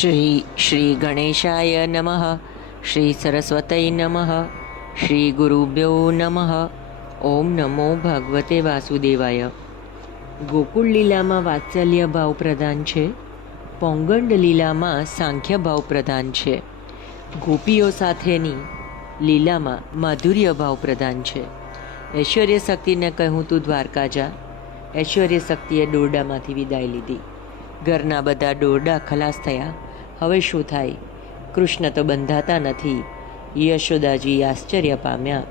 શ્રી શ્રી ગણેશાય નમઃ શ્રી સરસ્વતય નમઃ શ્રી ગુરુભ્યો નમઃ ઓમ નમો ભગવતે વાસુદેવાય ગોકુળ લીલામાં વાત્સલ્ય ભાવ પ્રધાન છે પોંગંડ લીલામાં સાંખ્ય ભાવ પ્રધાન છે ગોપીઓ સાથેની લીલામાં માધુર્ય ભાવ પ્રધાન છે. ઐશ્વર્ય શક્તિને કહું તું દ્વારકા જા ઐશ્વર્ય શક્તિએ દોરડામાંથી વિદાય લીધી. ઘરના બધા દોરડા ખલાસ થયા. હવે શું થાય? કૃષ્ણ તો બંધાતા નથી. યશોદાજી આશ્ચર્ય પામ્યા.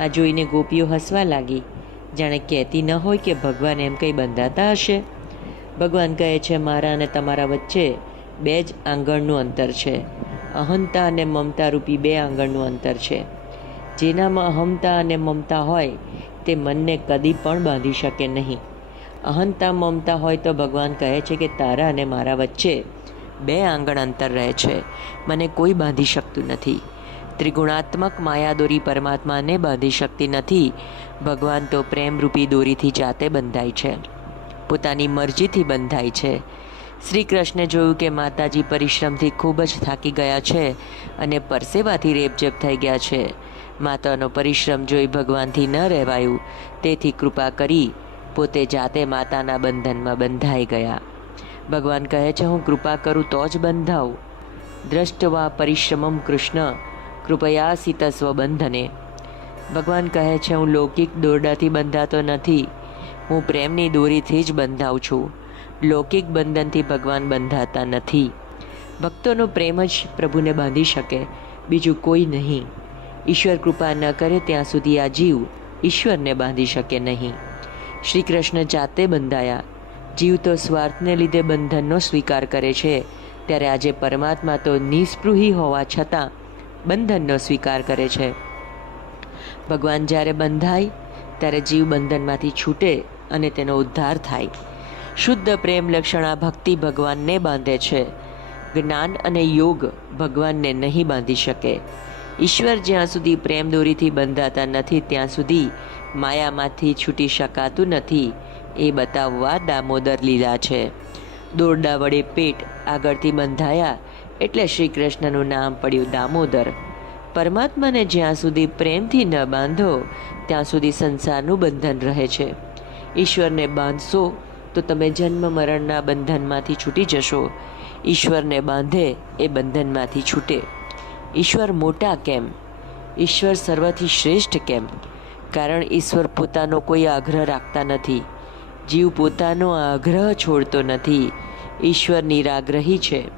આ જોઈને ગોપીઓ હસવા લાગી. જાણે કહેતી ન હોય કે ભગવાન એમ કંઈ બંધાતા હશે. ભગવાન કહે છે, મારા અને તમારા વચ્ચે બે જ આંગણનું અંતર છે. અહંતા અને મમતા રૂપી બે આંગણનું અંતર છે. જેનામાં અહમતા અને મમતા હોય, તે મનને કદી પણ બાંધી શકે નહીં. અહંતા મમતા હોય તો ભગવાન કહે છે કે તારા અને મારા વચ્ચે બે આંગણ અંતર રહે છે. મને કોઈ બાંધી શકતું નથી. ત્રિગુણાત્મક માયાદોરી પરમાત્માને બાંધી શકતી નથી. ભગવાન તો પ્રેમરૂપી દોરીથી જાતે બંધાય છે. પોતાની મરજીથી બંધાય છે. શ્રી કૃષ્ણે જોયું કે માતાજી પરિશ્રમથી ખૂબ જ થાકી ગયા છે અને પરસેવાથી રેપજેપ થઈ ગયા છે. માતાનો પરિશ્રમ જોઈ ભગવાનથી ન રહેવાયું. તેથી કૃપા કરી પોતે જાતે માતાના બંધનમાં બંધાઈ ગયા. ભગવાન કહે છે, હું કૃપા કરું તો જ બંધાવું દ્રષ્ટવા પરિશ્રમમ કૃષ્ણ, કૃપયા સીતસ્વ બંધને. ભગવાન કહે છે, હું લૌકિક દોરડાથી બંધાતો નથી, હું પ્રેમની દોરીથી જ બંધાવું છું. લૌકિક બંધનથી ભગવાન બંધાતા નથી. ભક્તોનો પ્રેમ જ પ્રભુને બાંધી શકે, બીજું કોઈ નહીં. ઈશ્વર કૃપા ન કરે ત્યાં સુધી આ જીવ ઈશ્વરને બાંધી શકે નહીં. શ્રી કૃષ્ણ જાતે બંધાયા જીવ તો સ્વાર્થને લીધે બંધનનો સ્વીકાર કરે છે. ત્યારે આજે પરમાત્મા તો નિસ્પૃહી હોવા છતાં બંધનનો સ્વીકાર કરે છે. ભગવાન જ્યારે બંધાય, ત્યારે જીવ બંધનમાંથી છૂટે અને તેનો ઉદ્ધાર થાય. શુદ્ધ પ્રેમ લક્ષણા ભક્તિ ભગવાનને બાંધે છે. જ્ઞાન અને યોગ ભગવાનને નહીં બાંધી શકે. ઈશ્વર જ્યાં સુધી પ્રેમ દોરીથી બંધાતા નથી, ત્યાં સુધી માયામાંથી છૂટી શકાતું નથી. એ બતાવવા દામોદર લીલા છે. દોરડા વડે પેટ આગળથી બંધાયા એટલે શ્રી કૃષ્ણનું નામ પડ્યું દામોદર. પરમાત્માને જ્યાં સુધી પ્રેમથી ન બાંધો, ત્યાં સુધી સંસારનું બંધન રહે છે. ઈશ્વરને બાંધશો તો તમે જન્મ મરણના બંધનમાંથી છૂટી જશો. ઈશ્વરને બાંધે એ બંધનમાંથી છૂટે. ઈશ્વર મોટા કેમ? ઈશ્વર સર્વથી શ્રેષ્ઠ કેમ? કારણ ઈશ્વર પોતાનો કોઈ આગ્રહ રાખતા નથી. જીવ પોતાનો આગ્રહ છોડતો નથી. ઈશ્વર નિરાગ્રહી છે.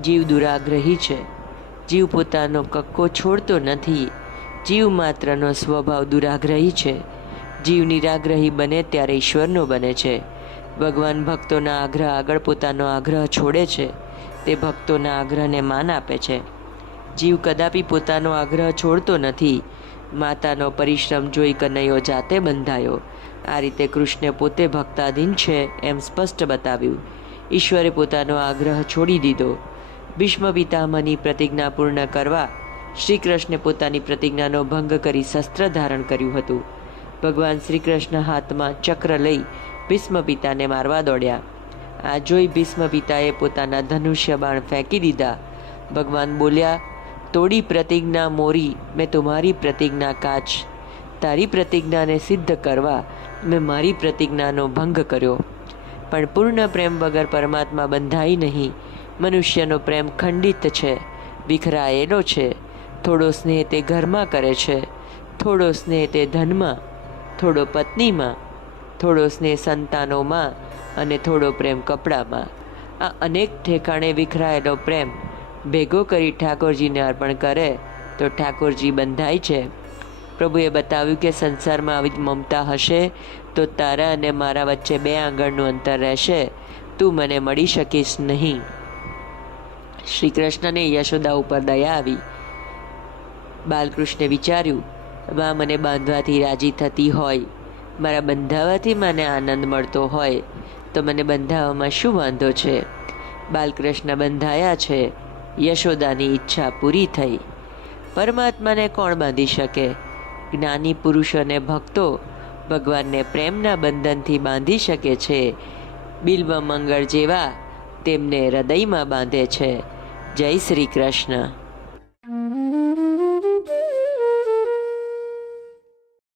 જીવ દુરાગ્રહી છે. જીવ પોતાનો કક્કો છોડતો નથી. જીવ માત્રનો સ્વભાવ દુરાગ્રહી છે. જીવ નિરાગ્રહી બને ત્યારે ઈશ્વરનો બને છે. ભગવાન ભક્તોના આગ્રહ આગળ પોતાનો આગ્રહ છોડે છે. તે ભક્તોના આગ્રહને માન આપે છે. જીવ કદાપી પોતાનો આગ્રહ છોડતો નથી. માતાનો પરિશ્રમ જોઈ કનૈયો જાતે બંધાયો. આ રીતે કૃષ્ણે પોતે ભક્તાધીન છે એમ સ્પષ્ટ બતાવ્યું. ઈશ્વરે પોતાનો આગ્રહ છોડી દીધો. ભીષ્મ પિતામહની પ્રતિજ્ઞા પૂર્ણ કરવા શ્રી કૃષ્ણે પોતાની પ્રતિજ્ઞાનો ભંગ કરી શસ્ત્ર ધારણ કર્યું હતું. ભગવાન શ્રી કૃષ્ણ હાથમાં ચક્ર લઈ ભીષ્મ પિતાને મારવા દોડ્યા. આ જોઈ ભીષ્મ પિતાએ પોતાના ધનુષ્ય બાણ ફેંકી દીધા. ભગવાન બોલ્યા, તોડી પ્રતિજ્ઞા મોરી, મેં તમારી પ્રતિજ્ઞા કાચ. તારી પ્રતિજ્ઞાને સિદ્ધ કરવા મેં મારી પ્રતિજ્ઞાનો ભંગ કર્યો. પણ પૂર્ણ પ્રેમ વગર પરમાત્મા બંધાય નહીં. મનુષ્યનો પ્રેમ ખંડિત છે, વિખરાયેલો છે. થોડો સ્નેહ તે ઘરમાં કરે છે, થોડો સ્નેહ તે ધનમાં, થોડો પત્નીમાં, થોડો સ્નેહ સંતાનોમાં અને થોડો પ્રેમ કપડામાં. આ અનેક ઠેકાણે વિખરાયેલો પ્રેમ ભેગો કરી ઠાકોરજીને અર્પણ કરે તો ઠાકોરજી બંધાય છે. પ્રભુએ બતાવ્યું કે સંસારમાં આવી મમતા હશે, તો તારા અને મારા વચ્ચે બે આંગણનું અંતર રહેશે. તું મને મળી શકીશ નહીં. શ્રી કૃષ્ણને યશોદા ઉપર દયા આવી. બાલકૃષ્ણે વિચાર્યું માં મને બાંધવાથી રાજી થતી હોય. મારા બંધાવાથી મને આનંદ મળતો હોય. તો મને બંધાવામાં શું વાંધો છે? બાલકૃષ્ણ બંધાયા છે. યશોદાની ઈચ્છા પૂરી થઈ. પરમાત્માને કોણ બાંધી શકે? જ્ઞાની પુરુષોને ભક્તો ભગવાનને પ્રેમના બંધનથી બાંધી શકે છે. બિલ્વ મંગળ જેવા તેમને હૃદયમાં બાંધે છે. જય શ્રી કૃષ્ણ.